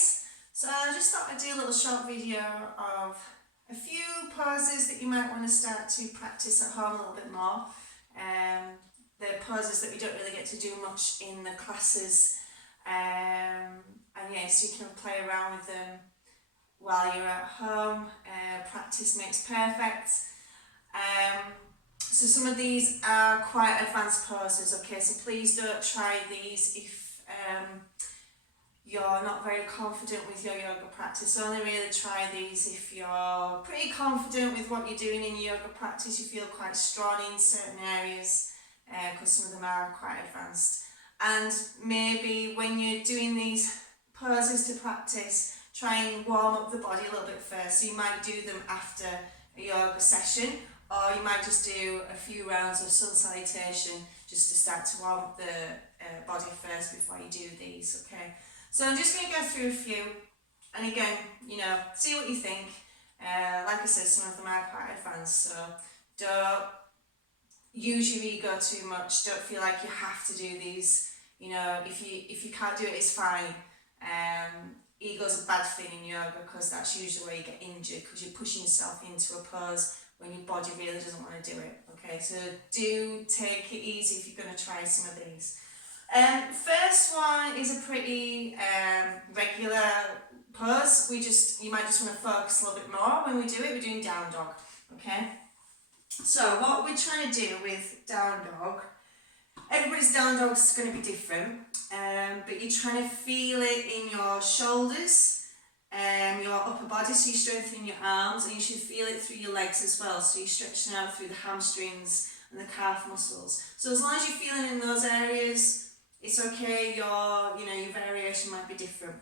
guys, so I just thought I'd do a little short video of a few poses that you might want to start to practice at home a little bit more. They're poses that we don't really get to do much in the classes, and yeah, so you can play around with them while you're at home. Practice makes perfect. So some of these are quite advanced poses, okay, so please don't try these if you're not very confident with your yoga practice. Only really try these if you're pretty confident with what you're doing in your yoga practice, you feel quite strong in certain areas, because some of them are quite advanced. And maybe when you're doing these poses to practice, try and warm up the body a little bit first. So you might do them after a yoga session, or you might just do a few rounds of sun salutation just to start to warm up the body first before you do these, okay? So I'm just going to go through a few, and again, you know, see what you think. Like I said, some of them are quite advanced, so don't use your ego too much. Don't feel like you have to do these. You know, if you can't do it, it's fine. Ego's a bad thing in yoga because that's usually where you get injured, because you're pushing yourself into a pose when your body really doesn't want to do it. Okay, so do take it easy if you're going to try some of these. First one is a pretty regular pose. You might just want to focus a little bit more when we do it. We're doing down dog, okay? So what we're trying to do with down dog, everybody's down dog is going to be different, but you're trying to feel it in your shoulders, your upper body, so you're strengthening your arms, and you should feel it through your legs as well, so you're stretching out through the hamstrings and the calf muscles. So as long as you're feeling in those areas, it's okay. Your variation might be different.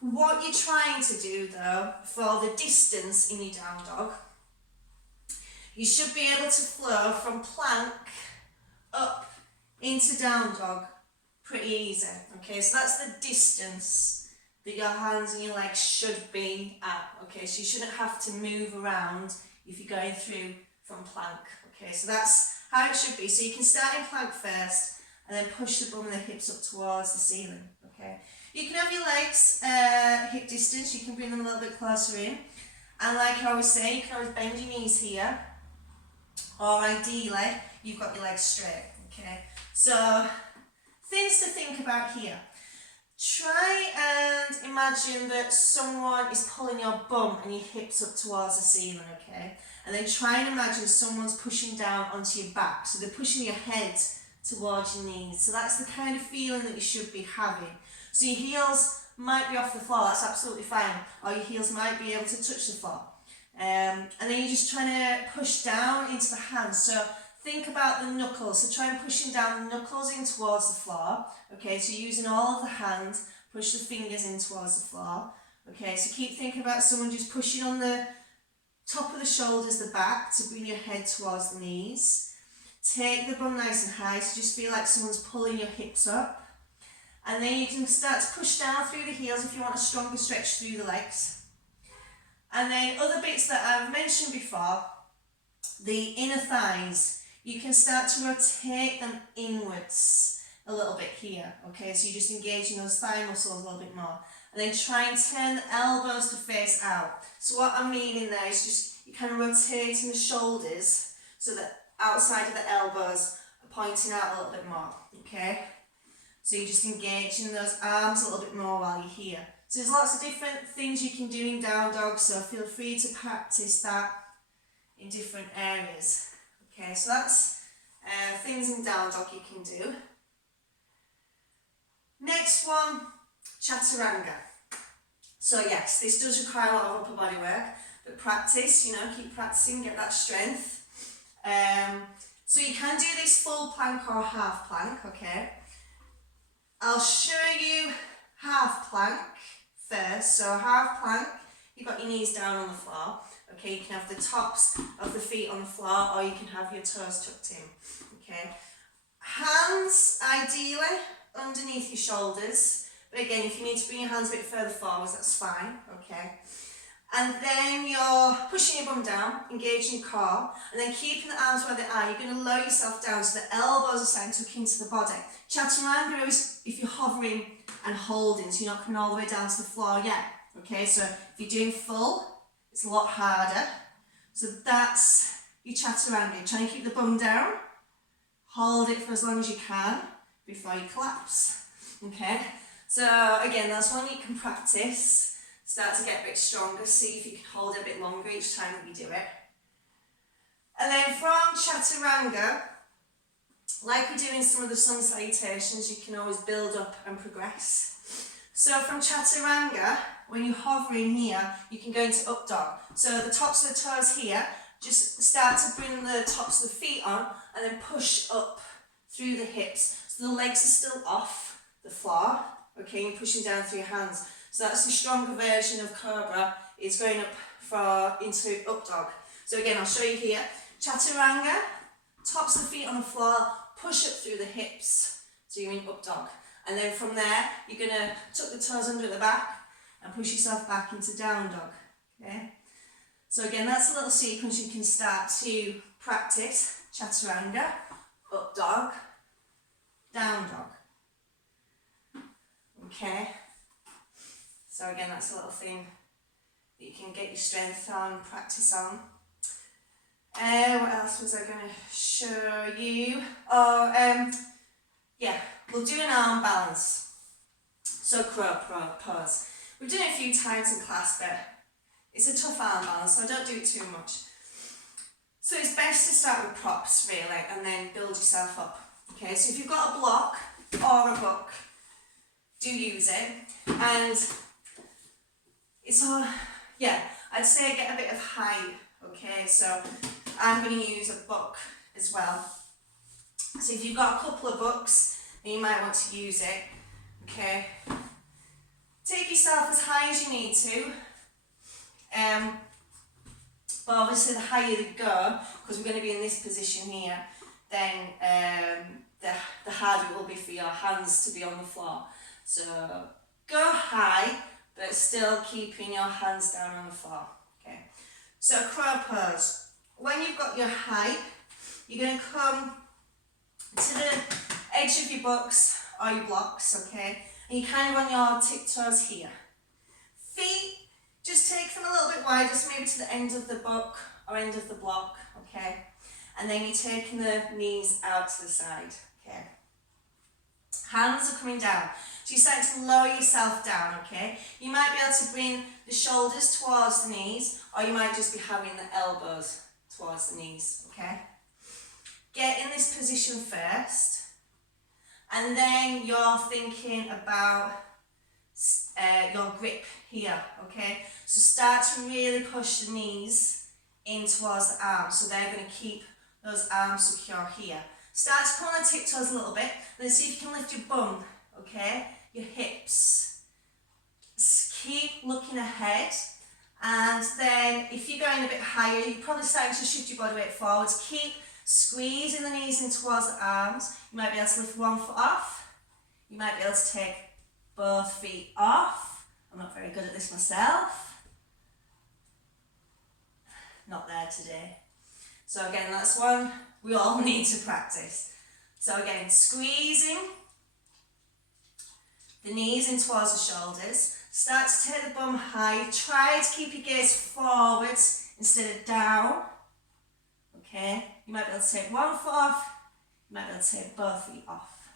What you're trying to do though, for the distance in your down dog, you should be able to flow from plank up into down dog pretty easy. Okay, so that's the distance that your hands and your legs should be at. Okay, so you shouldn't have to move around if you're going through from plank. Okay, so that's how it should be. So you can start in plank first, and then push the bum and the hips up towards the ceiling, okay? You can have your legs hip distance, you can bring them a little bit closer in. And like I always say, you can always bend your knees here, or ideally, you've got your legs straight, okay? So, things to think about here. Try and imagine that someone is pulling your bum and your hips up towards the ceiling, okay? And then try and imagine someone's pushing down onto your back, so they're pushing your head towards your knees. So that's the kind of feeling that you should be having. So your heels might be off the floor, that's absolutely fine, or your heels might be able to touch the floor. And then you're just trying to push down into the hands. So think about the knuckles, so try and pushing down the knuckles in towards the floor. Okay, so using all of the hand, push the fingers in towards the floor. Okay, so keep thinking about someone just pushing on the top of the shoulders, the back, to bring your head towards the knees. Take the bum nice and high, so just feel like someone's pulling your hips up. And then you can start to push down through the heels if you want a stronger stretch through the legs. And then other bits that I've mentioned before, the inner thighs, you can start to rotate them inwards a little bit here. Okay, so you're just engaging those thigh muscles a little bit more. And then try and turn the elbows to face out. So what I'm meaning there is just you're kind of rotating the shoulders so that outside of the elbows are pointing out a little bit more, okay? So you're just engaging those arms a little bit more while you're here. So there's lots of different things you can do in down dog, so feel free to practice that in different areas. Okay, so that's things in down dog you can do. Next one, chaturanga. So yes, this does require a lot of upper body work, but practice, keep practicing, get that strength. So you can do this full plank or half plank, okay? I'll show you half plank first. So half plank, you've got your knees down on the floor. Okay, you can have the tops of the feet on the floor, or you can have your toes tucked in, okay? Hands, ideally, underneath your shoulders. But again, if you need to bring your hands a bit further forwards, that's fine, okay? And then you're pushing your bum down, engaging your core, and then keeping the arms where they are. You're going to lower yourself down so the elbows are starting to tuck into the body. Chaturanga is if you're hovering and holding, so you're not coming all the way down to the floor yet. Okay, so if you're doing full, it's a lot harder. So that's your chaturanga. Try and keep the bum down. Hold it for as long as you can before you collapse. Okay, so again, that's one you can practice. Start to get a bit stronger. See if you can hold it a bit longer each time that you do it. And then from chaturanga, like we do in some of the sun salutations, you can always build up and progress. So from chaturanga, when you're hovering here, you can go into up dog. So the tops of the toes here, just start to bring the tops of the feet on and then push up through the hips. So the legs are still off the floor. Okay, you're pushing down through your hands. So that's the stronger version of cobra. It's going up into up dog. So again, I'll show you here. Chaturanga, tops of the feet on the floor, push up through the hips. So you're in up dog. And then from there, you're going to tuck the toes under at the back and push yourself back into down dog. Okay. So again, that's a little sequence you can start to practice. Chaturanga, up dog, down dog. Okay. So again, that's a little thing that you can get your strength on, practice on. What else was I going to show you? Yeah, we'll do an arm balance. So crow pose. We've done it a few times in class, but it's a tough arm balance, so don't do it too much. So it's best to start with props, really, and then build yourself up. Okay, so if you've got a block or a book, do use it. And it's all, yeah, I'd say get a bit of height, okay, so I'm going to use a book as well. So if you've got a couple of books, then you might want to use it, okay. Take yourself as high as you need to, but obviously the higher you go, because we're going to be in this position here, then the harder it will be for your hands to be on the floor. So go high, but still keeping your hands down on the floor. Okay. So crow pose. When you've got your height, you're going to come to the edge of your books or your blocks, okay? And you're kind of on your tiptoes here. Feet, just take them a little bit wider, just maybe to the end of the book or end of the block, okay? And then you're taking the knees out to the side, okay? Hands are coming down. So you're starting to lower yourself down, okay? You might be able to bring the shoulders towards the knees, or you might just be having the elbows towards the knees, okay? Get in this position first, and then you're thinking about your grip here, okay? So start to really push the knees in towards the arms, so they're going to keep those arms secure here. Start to come on the tiptoes a little bit, then see if you can lift your bum, okay? Your hips. Keep looking ahead, and then if you're going a bit higher, you're probably starting to shift your body weight forwards. Keep squeezing the knees in towards the arms. You might be able to lift one foot off. You might be able to take both feet off. I'm not very good at this myself. Not there today. So again, that's one we all need to practice. So again, squeezing the knees in towards the shoulders. Start to take the bum high. Try to keep your gaze forwards instead of down. Okay, you might be able to take one foot off. You might be able to take both feet off.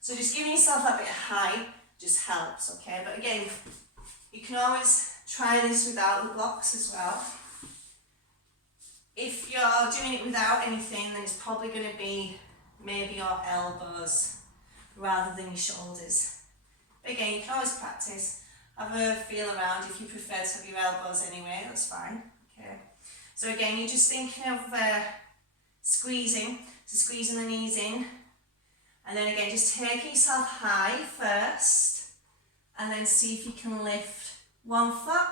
So just giving yourself that bit of height just helps, okay? But again, you can always try this without the blocks as well. If you're doing it without anything, then it's probably going to be maybe your elbows rather than your shoulders. But again, you can always practice. Have a feel around. If you prefer to have your elbows anyway, that's fine. Okay. So again, you're just thinking of squeezing. So squeezing the knees in. And then again, just taking yourself high first. And then see if you can lift one foot.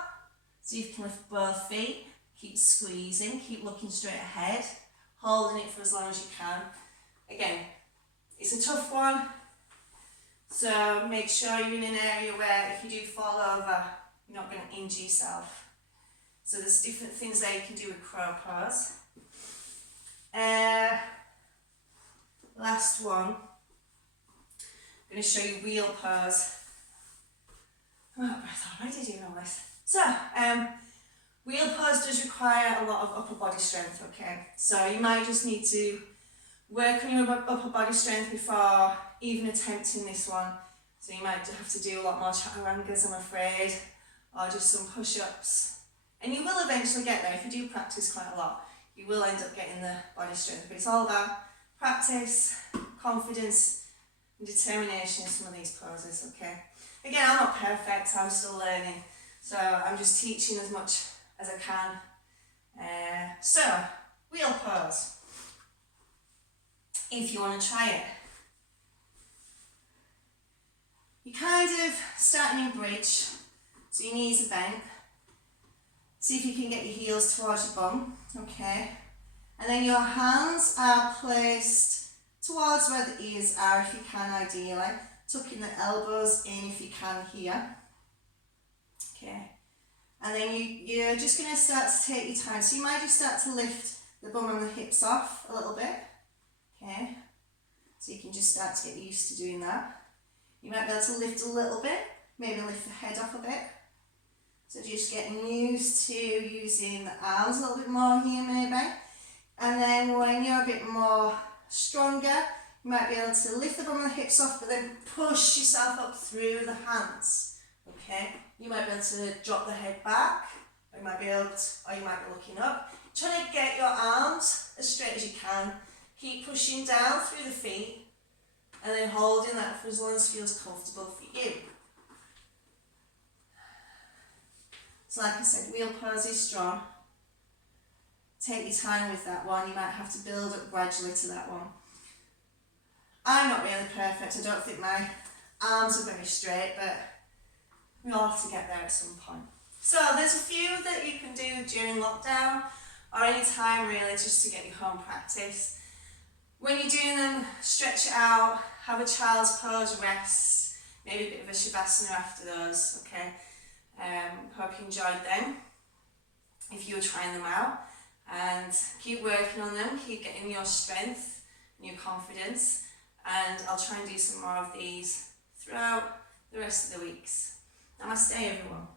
See if you can lift both feet. Keep squeezing. Keep looking straight ahead. Holding it for as long as you can. Again, it's a tough one. So make sure you're in an area where if you do fall over, you're not going to injure yourself. So there's different things there you can do with crow pose. Last one, I'm going to show you wheel pose. I'm out of breath already doing all this. So, wheel pose does require a lot of upper body strength, okay? So you might just need to work on your upper body strength before even attempting this one. So you might have to do a lot more chaturangas, I'm afraid, or just some push-ups. And you will eventually get there. If you do practice quite a lot, you will end up getting the body strength. But it's all about practice, confidence, and determination in some of these poses, okay? Again, I'm not perfect, I'm still learning. So I'm just teaching as much as I can. So, wheel pose. If you want to try it. You kind of start in your bridge, so your knees are bent. See if you can get your heels towards your bum, okay? And then your hands are placed towards where the ears are if you can, ideally. Tucking the elbows in if you can here. Okay. And then you're just going to start to take your time. So you might just start to lift the bum and the hips off a little bit. Okay. So you can just start to get used to doing that. You might be able to lift a little bit, maybe lift the head off a bit. So just getting used to using the arms a little bit more here maybe. And then when you're a bit more stronger, you might be able to lift the bum and the hips off, but then push yourself up through the hands. Okay? You might be able to drop the head back, or you might be looking up. Trying to get your arms as straight as you can. Keep pushing down through the feet, and then holding that for as long as it feels comfortable for you. So like I said, wheel pose is strong. Take your time with that one. You might have to build up gradually to that one. I'm not really perfect. I don't think my arms are very straight, but we all have to get there at some point. So there's a few that you can do during lockdown or any time really, just to get your home practice. When you're doing them, stretch it out, have a child's pose, rest, maybe a bit of a shavasana after those, okay? Hope you enjoyed them, if you were trying them out, and keep working on them, keep getting your strength and your confidence, and I'll try and do some more of these throughout the rest of the weeks. Namaste everyone.